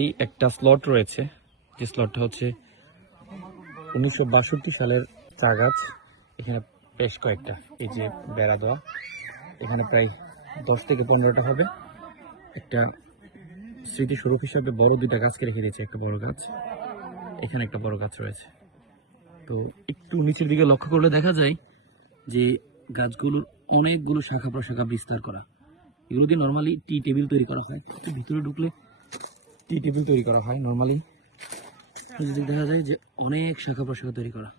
এই একটা স্লট রয়েছে, যে স্লটটা হচ্ছে 1962 সালের চা গাছ। এখানে বেশ কয়েকটা, এই যে বেড়া দেওয়া, এখানে প্রায় 10 থেকে 15টা হবে। একটা স্মৃতিস্বরূপ হিসাবে বড় দুইটা গাছকে রেখে দিয়েছে, একটা বড় গাছ, এখানে একটা বড় গাছ রয়েছে। তো একটু নিচের দিকে লক্ষ্য করলে দেখা যায় যে গাছগুলোর অনেকগুলো শাখা প্রশাখা বিস্তার করা। এগুলো দিয়ে নর্মালি টি টেবিল তৈরি করা হয়। ভিতরে ঢুকলে টি টেবিল তৈরি করা হয় নর্মালি। যদি দেখা যায় যে অনেক শাখা প্রশাখা তৈরি করা।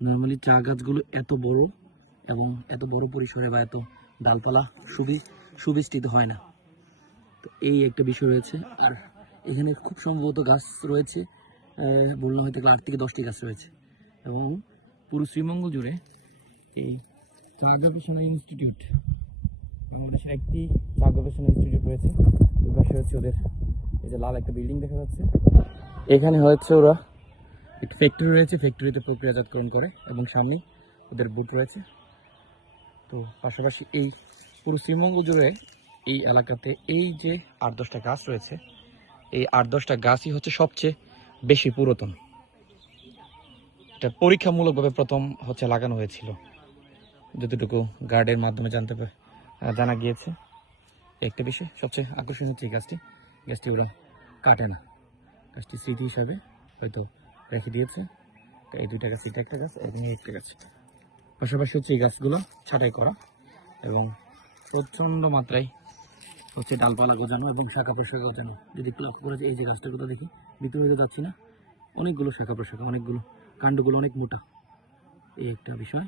নর্মালি চা গাছগুলো এত বড় এবং এত বড় পরিসরে বা এত ডালপালা সুবিস্তৃত হয় না। তো এই একটা বিষয় রয়েছে। আর এখানে খুব সম্ভবত গাছ রয়েছে, বললে হয়তো 8 থেকে 10টি গাছ রয়েছে। এবং পুরো শ্রীমঙ্গল জুড়ে এই চা গবেষণা ইনস্টিটিউট, বাংলাদেশের একটি চা গবেষণা ইনস্টিটিউট রয়েছে। ওই পাশে হচ্ছে ওদের এই যে লাল একটা বিল্ডিং দেখা যাচ্ছে, এখানে হচ্ছে ওরা একটা ফ্যাক্টরি রয়েছে, ফ্যাক্টরিতে প্রক্রিয়াজাতকরণ করে এবং সামনে ওদের বুট রয়েছে। তো পাশাপাশি এই পুরো শ্রীমঙ্গল জুড়ে এই এলাকাতে এই যে 8-10টা গাছ রয়েছে, এই 8-10টা গাছই হচ্ছে সবচেয়ে বেশি পুরাতন। এটা পরীক্ষামূলকভাবে প্রথম হচ্ছে লাগানো হয়েছিল, যতটুকু গার্ডের মাধ্যমে জানা গিয়েছে। একটা বিষয় সবচেয়ে আকর্ষণীয় হচ্ছে এই গাছটি ওরা কাটে না, গাছটি স্মৃতি হিসাবে হয়তো রেখে দিয়েছে। এই দুইটা গাছ, এটা একটা গাছ এবং একটা গাছ, পাশাপাশি হচ্ছে এই গাছগুলো ছাঁটাই করা এবং প্রচণ্ড মাত্রায় হচ্ছে ডালপালা গজানো এবং শাখা প্রশাখা গজানো। যদি লক্ষ্য করে এই যে গাছটার কথা দেখি, ভিতরে হয়ে যাচ্ছি না, অনেকগুলো শাখা প্রশাখা, অনেকগুলো কাণ্ডগুলো অনেক মোটা, এই একটা বিষয়।